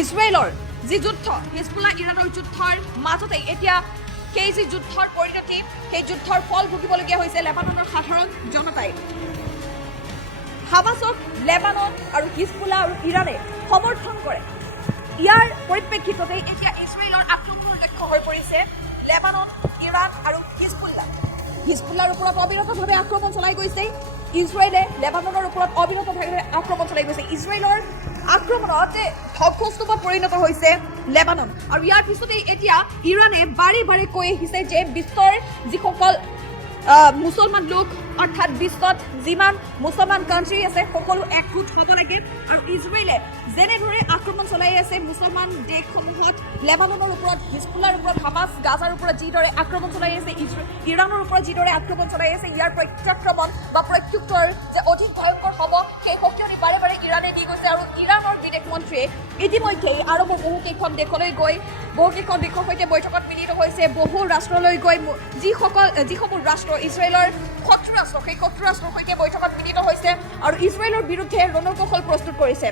ইজৰাইলৰ যি যুদ্ধ হিজবুল্লাহ ইৰাণৰ যুদ্ধৰ মাজতে এতিয়া সেই যি যুদ্ধৰ পৰিণতি সেই যুদ্ধৰ ফল ভুগিবলগীয়া হৈছে লেবাননৰ সাধাৰণ জনতাই হামাছক লেবানন আৰু হিজবুল্লাহ আৰু ইৰাণে সমৰ্থন কৰে ইয়াৰ পৰিপ্ৰেক্ষিততে এতিয়া ইজৰাইলৰ আক্ৰমণৰ লক্ষ্য হৈ পৰিছে লেবানন ইৰাণ আৰু হিজবুল্লাহৰ ওপৰত অবিৰতভাৱে আক্ৰমণ চলাই গৈছে ইজৰাইলে লেবাননৰ ওপৰত অবিৰতভাৱে আক্ৰমণ চলাই গৈছে ইজৰাইলৰ আক্ৰমণত ধ্বংসস্তূপত পৰিণত হৈছে লেবানন আৰু ইয়াৰ পিছতে এতিয়া ইৰাণে বাৰে বাৰে কৈ আহিছে যে বিশ্বৰ যিসকল মুছলমান লোক অৰ্থাৎ বিশ্বত যিমান মুছলমান কাণ্ট্ৰি আছে সকলো একগোট হ'ব লাগে আৰু ইজৰাইলে যেনেদৰে আক্ৰমণ চলাই আছে মুছলমান দেশসমূহত লেবাননৰ ওপৰত হিজবুল্লাহৰ ওপৰত হামাছ গাজাৰ ওপৰত যিদৰে আক্ৰমণ চলাই আছে ইৰাণৰ ওপৰত যিদৰে আক্ৰমণ চলাই আছে ইয়াৰ প্ৰত্যাক্ৰমণ বা প্ৰত্যুত্তৰ যে অধিক ভয়ংকৰ হ'ব সেই সকিয়নি বাৰে বাৰে ইৰাণে দি গৈছে আৰু ইৰাণৰ বিদেশ মন্ত্ৰীয়ে ইতিমধ্যেই আৰু বহুকেইখন দেশলৈ গৈ বহুকেইখন দেশৰ সৈতে বৈঠকত মিলিত হৈছে বহু ৰাষ্ট্ৰলৈ গৈ যিসমূহ ৰাষ্ট্ৰ ইজৰাইলৰ শত্ৰু ৰাষ্ট্ৰ সেই শত্ৰু ৰাষ্ট্ৰৰ সৈতে বৈঠকত মিলিত হৈছে আৰু ইজৰাইলৰ বিৰুদ্ধে ৰণকৌশল প্ৰস্তুত কৰিছে